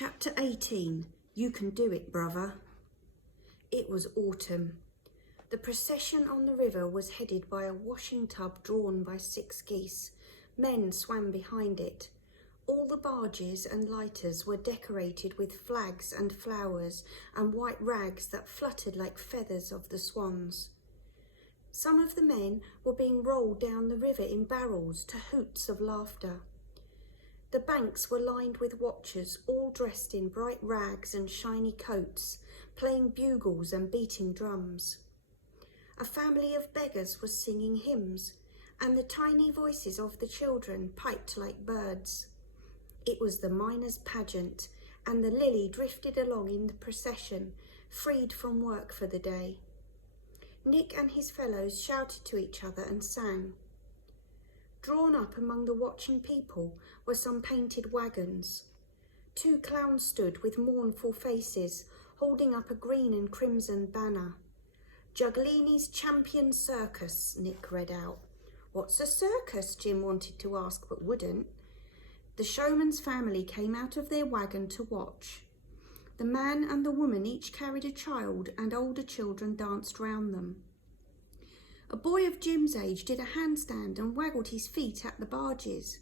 Chapter 18. You Can Do It, Brother. It was autumn. The procession on the river was headed by a washing tub drawn by 6 geese. Men swam behind it. All the barges and lighters were decorated with flags and flowers and white rags that fluttered like feathers of the swans. Some of the men were being rolled down the river in barrels to hoots of laughter. The banks were lined with watchers, all dressed in bright rags and shiny coats, playing bugles and beating drums. A family of beggars was singing hymns, and the tiny voices of the children piped like birds. It was the miners' pageant, and the Lily drifted along in the procession, freed from work for the day. Nick and his fellows shouted to each other and sang. Drawn up among the watching people were some painted wagons. 2 clowns stood with mournful faces, holding up a green and crimson banner. Juglini's Champion Circus, Nick read out. What's a circus? Jim wanted to ask but wouldn't. The showman's family came out of their wagon to watch. The man and the woman each carried a child, and older children danced round them. A boy of Jim's age did a handstand and waggled his feet at the barges.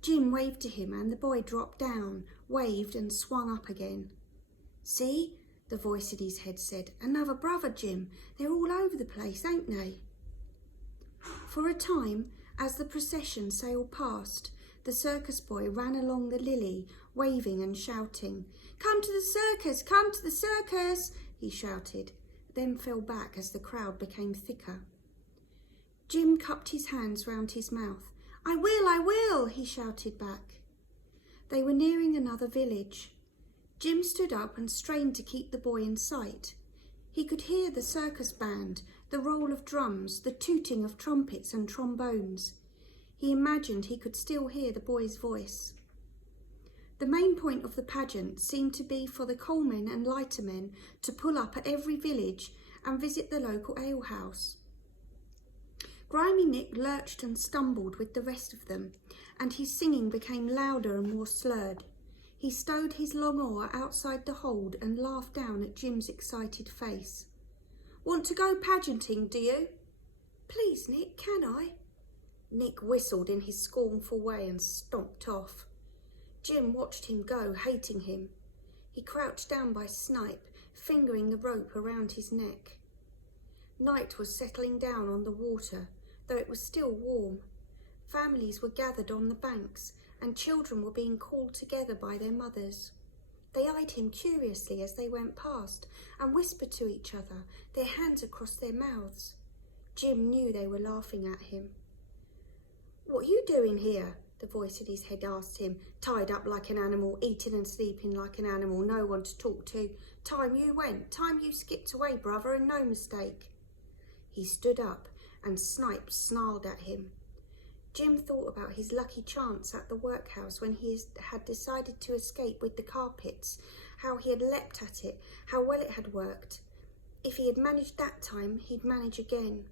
Jim waved to him and the boy dropped down, waved and swung up again. See, the voice at his head said, another brother, Jim. They're all over the place, ain't they? For a time, as the procession sailed past, the circus boy ran along the Lily, waving and shouting. Come to the circus, come to the circus, he shouted, then fell back as the crowd became thicker. Jim cupped his hands round his mouth. I will, he shouted back. They were nearing another village. Jim stood up and strained to keep the boy in sight. He could hear the circus band, the roll of drums, the tooting of trumpets and trombones. He imagined he could still hear the boy's voice. The main point of the pageant seemed to be for the coalmen and lightermen to pull up at every village and visit the local alehouse. Grimy Nick lurched and stumbled with the rest of them, and his singing became louder and more slurred. He stowed his long oar outside the hold and laughed down at Jim's excited face. Want to go pageanting, do you? Please, Nick, can I? Nick whistled in his scornful way and stomped off. Jim watched him go, hating him. He crouched down by Snipe, fingering the rope around his neck. Night was settling down on the water, though it was still warm. Families were gathered on the banks, and children were being called together by their mothers. They eyed him curiously as they went past and whispered to each other, their hands across their mouths. Jim knew they were laughing at him. What are you doing here? The voice at his head asked him. Tied up like an animal, eating and sleeping like an animal, no one to talk to. Time you went, time you skipped away, brother, and no mistake. He stood up, and Snipe snarled at him. Jim thought about his lucky chance at the workhouse when he had decided to escape with the carpets, how he had leapt at it, how well it had worked. If he had managed that time, he'd manage again.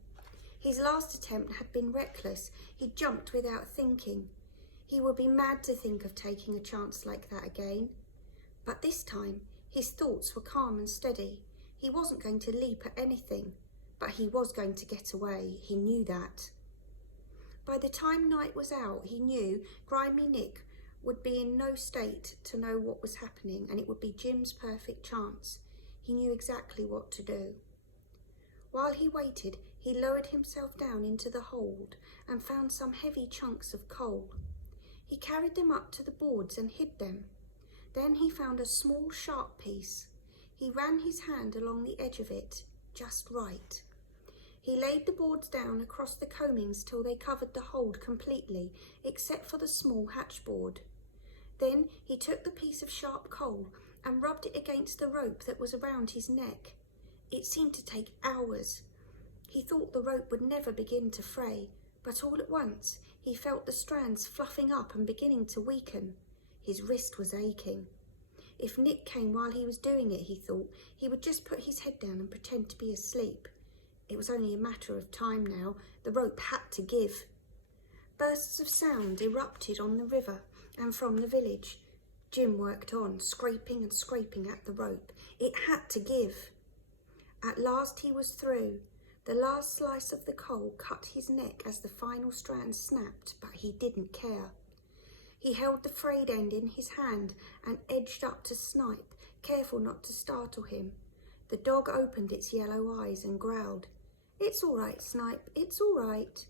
His last attempt had been reckless. He jumped without thinking. He would be mad to think of taking a chance like that again. But this time, his thoughts were calm and steady. He wasn't going to leap at anything, but he was going to get away. He knew that. By the time night was out, he knew Grimy Nick would be in no state to know what was happening, and it would be Jim's perfect chance. He knew exactly what to do. While he waited, he lowered himself down into the hold and found some heavy chunks of coal. He carried them up to the boards and hid them. Then he found a small, sharp piece. He ran his hand along the edge of it, just right. He laid the boards down across the coamings till they covered the hold completely, except for the small hatchboard. Then he took the piece of sharp coal and rubbed it against the rope that was around his neck. It seemed to take hours. He thought the rope would never begin to fray, but all at once he felt the strands fluffing up and beginning to weaken. His wrist was aching. If Nick came while he was doing it, he thought, he would just put his head down and pretend to be asleep. It was only a matter of time now. The rope had to give. Bursts of sound erupted on the river and from the village. Jim worked on, scraping and scraping at the rope. It had to give. At last he was through. The last slice of the coal cut his neck as the final strand snapped, but he didn't care. He held the frayed end in his hand and edged up to Snipe, careful not to startle him. The dog opened its yellow eyes and growled. "It's all right, Snipe, it's all right."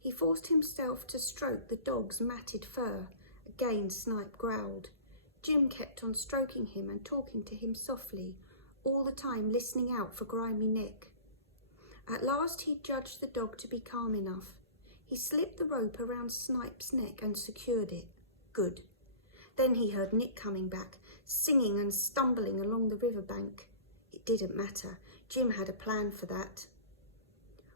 He forced himself to stroke the dog's matted fur. Again Snipe growled. Jim kept on stroking him and talking to him softly, all the time listening out for grimy Nick. At last he judged the dog to be calm enough. He slipped the rope around Snipe's neck and secured it. Good. Then he heard Nick coming back, singing and stumbling along the riverbank. It didn't matter. Jim had a plan for that.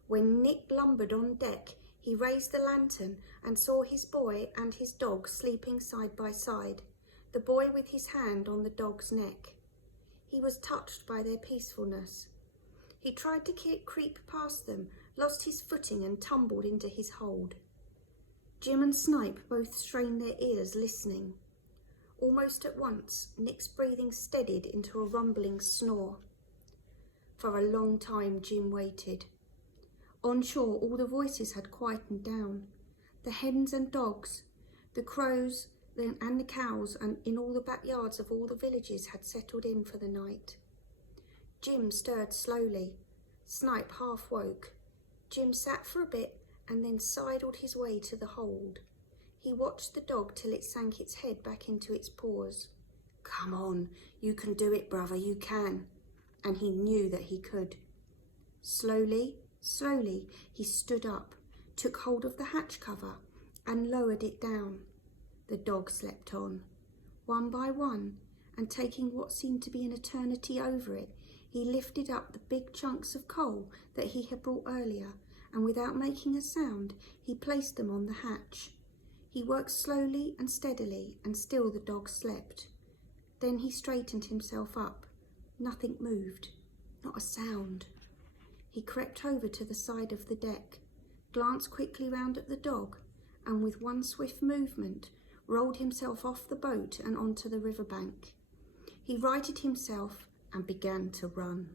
When Nick lumbered on deck, he raised the lantern and saw his boy and his dog sleeping side by side, the boy with his hand on the dog's neck. He was touched by their peacefulness. He tried to creep past them, lost his footing and tumbled into his hold. Jim and Snipe both strained their ears listening. Almost at once, Nick's breathing steadied into a rumbling snore. For a long time Jim waited. On shore all the voices had quietened down. The hens and dogs, the crows and the cows and in all the backyards of all the villages had settled in for the night. Jim stirred slowly. Snipe half woke. Jim sat for a bit and then sidled his way to the hold. He watched the dog till it sank its head back into its paws. "Come on, you can do it, brother, you can." And he knew that he could. Slowly, he stood up, took hold of the hatch cover and lowered it down. The dog slept on. One by one, and taking what seemed to be an eternity over it, he lifted up the big chunks of coal that he had brought earlier, and without making a sound, he placed them on the hatch. He worked slowly and steadily, and still the dog slept. Then he straightened himself up. Nothing moved, not a sound. He crept over to the side of the deck, glanced quickly round at the dog, and with one swift movement, rolled himself off the boat and onto the riverbank. He righted himself and began to run.